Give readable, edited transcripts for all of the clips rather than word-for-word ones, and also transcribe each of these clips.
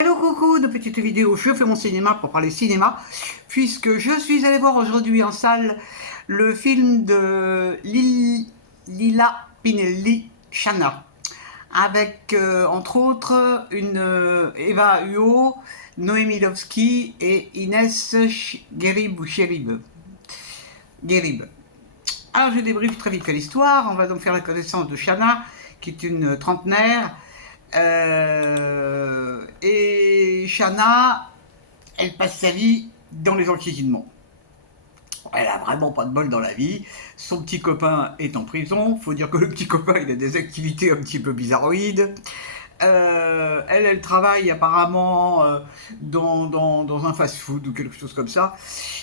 Hello coucou, de petites vidéos, je fais mon cinéma pour parler cinéma, puisque je suis allé voir aujourd'hui en salle le film de Lila Pinelli, Shanna, avec entre autres Eva Uo, Noémie Lovski et Inès Guérib. Alors je débriefe très vite l'histoire, on va donc faire la connaissance de Shanna, qui est une trentenaire. Et Shanna, elle passe sa vie dans les enquiquinnements. Elle a vraiment pas de bol dans la vie. Son petit copain est en prison. Faut dire que le petit copain, il a des activités un petit peu bizarroïdes. Elle travaille apparemment dans un fast-food ou quelque chose comme ça.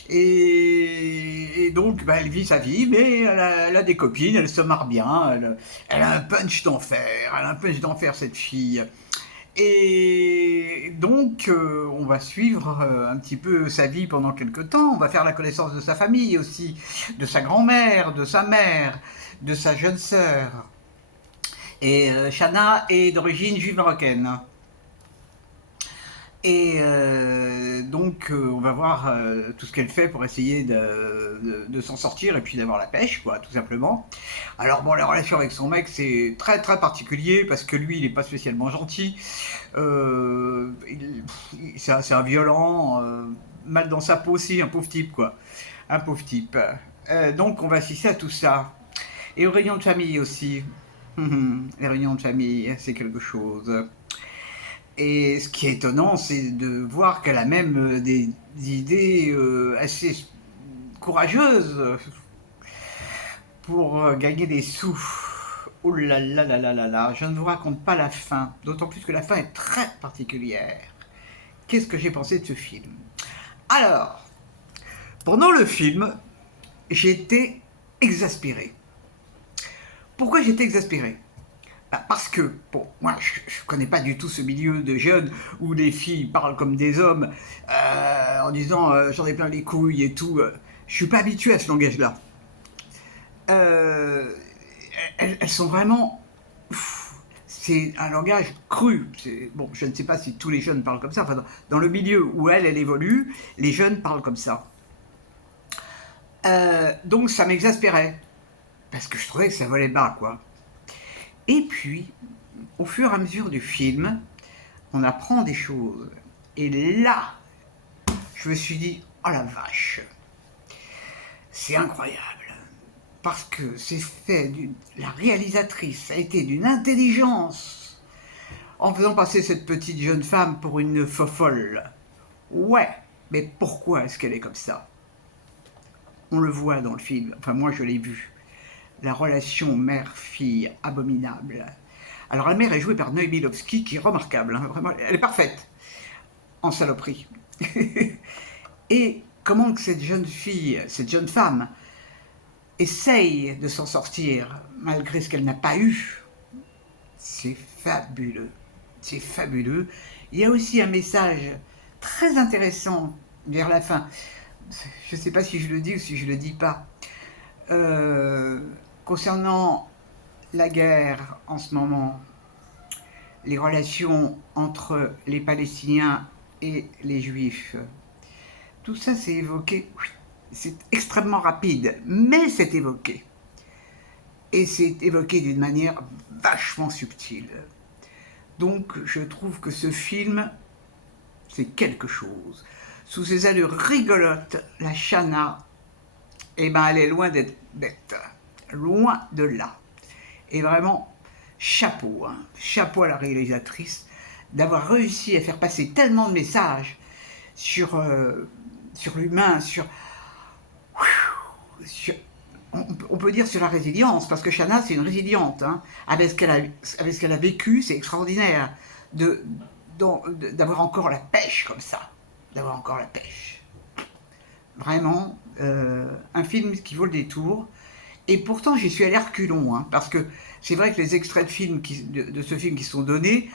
Et donc, bah, elle vit sa vie, mais elle a des copines, elle se marre bien. Elle a un punch d'enfer. Elle a un punch d'enfer, cette fille. Et donc, on va suivre un petit peu sa vie pendant quelques temps. On va faire la connaissance de sa famille aussi, de sa grand-mère, de sa mère, de sa jeune sœur. Et Shanna est d'origine juive marocaine. Et donc, on va voir tout ce qu'elle fait pour essayer de s'en sortir et puis d'avoir la pêche, quoi, tout simplement. Alors bon, la relation avec son mec, c'est très très particulier parce que lui, il n'est pas spécialement gentil. C'est un violent, mal dans sa peau aussi, un pauvre type, quoi. Un pauvre type. Donc, on va assister à tout ça. Et aux réunions de famille aussi. Les réunions de famille, c'est quelque chose. Et ce qui est étonnant, c'est de voir qu'elle a même des idées assez courageuses pour gagner des sous. Oh là là là là là là, je ne vous raconte pas la fin, d'autant plus que la fin est très particulière. Qu'est-ce que j'ai pensé de ce film? Alors, pendant le film, j'étais exaspéré. Pourquoi j'étais exaspéré? Parce que, bon, moi je connais pas du tout ce milieu de jeunes où les filles parlent comme des hommes en disant j'en ai plein les couilles et tout. Je suis pas habitué à ce langage-là. Euh, elles sont vraiment. C'est un langage cru. Bon, je ne sais pas si tous les jeunes parlent comme ça. Enfin, dans le milieu où elle évolue, les jeunes parlent comme ça. Donc ça m'exaspérait. Parce que je trouvais que ça volait bas, quoi. Et puis, au fur et à mesure du film, on apprend des choses. Et là, je me suis dit, oh la vache, c'est incroyable. Parce que c'est fait la réalisatrice a été d'une intelligence en faisant passer cette petite jeune femme pour une fofolle. Ouais, mais pourquoi est-ce qu'elle est comme ça? On le voit dans le film, enfin moi je l'ai vu. La relation mère-fille abominable. Alors la mère est jouée par Noémie Lovski, qui est remarquable, hein, vraiment, elle est parfaite en saloperie. Et comment que cette jeune fille, cette jeune femme, essaye de s'en sortir malgré ce qu'elle n'a pas eu, c'est fabuleux. C'est fabuleux. Il y a aussi un message très intéressant vers la fin. Je ne sais pas si je le dis ou si je ne le dis pas. Concernant la guerre en ce moment, les relations entre les Palestiniens et les Juifs, tout ça c'est évoqué, c'est extrêmement rapide, mais c'est évoqué. Et c'est évoqué d'une manière vachement subtile. Donc je trouve que ce film, c'est quelque chose. Sous ses allures rigolotes, la Shanna, eh ben, elle est loin d'être bête. Loin de là. Et vraiment, chapeau, hein, chapeau à la réalisatrice d'avoir réussi à faire passer tellement de messages sur l'humain, sur on peut dire sur la résilience, parce que Shanna c'est une résiliente, hein, avec ce qu'elle a vécu, c'est extraordinaire d'avoir encore la pêche comme ça, d'avoir encore la pêche. Vraiment, un film qui vaut le détour. Et pourtant, j'y suis allé reculons, hein, parce que c'est vrai que les extraits de films de ce film qui sont donnés,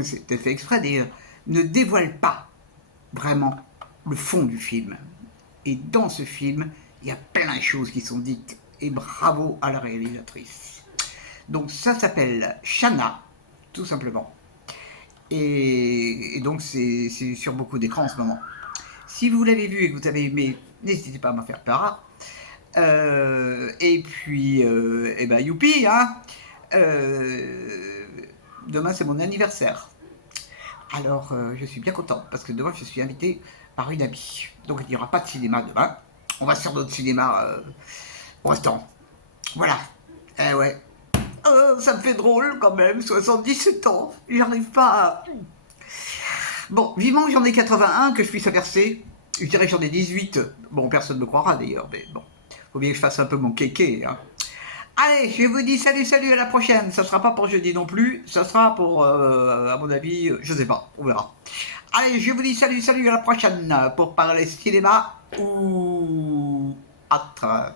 c'est peut-être fait exprès d'ailleurs, ne dévoilent pas vraiment le fond du film. Et dans ce film, il y a plein de choses qui sont dites. Et bravo à la réalisatrice. Donc ça s'appelle Shanna, tout simplement. Et donc c'est sur beaucoup d'écrans en ce moment. Si vous l'avez vu et que vous avez aimé, n'hésitez pas à m'en faire part. Et puis, eh ben, youpi, hein. Demain, c'est mon anniversaire. Alors, je suis bien content parce que demain, je suis invité par une amie. Donc, il n'y aura pas de cinéma demain. On va sur notre cinéma au restaurant. Voilà. Eh ouais. Ça me fait drôle quand même, 77 ans. J'arrive pas à... Bon, vivement que j'en ai 81, que je puisse inverser. Je dirais que j'en ai 18. Bon, personne ne me croira d'ailleurs, mais bon. Faut bien que je fasse un peu mon kéké, hein. Allez, je vous dis salut, salut, à la prochaine. Ça sera pas pour jeudi non plus. Ça sera pour, à mon avis, je sais pas, on verra. Allez, je vous dis salut, salut, à la prochaine pour parler cinéma ou autre.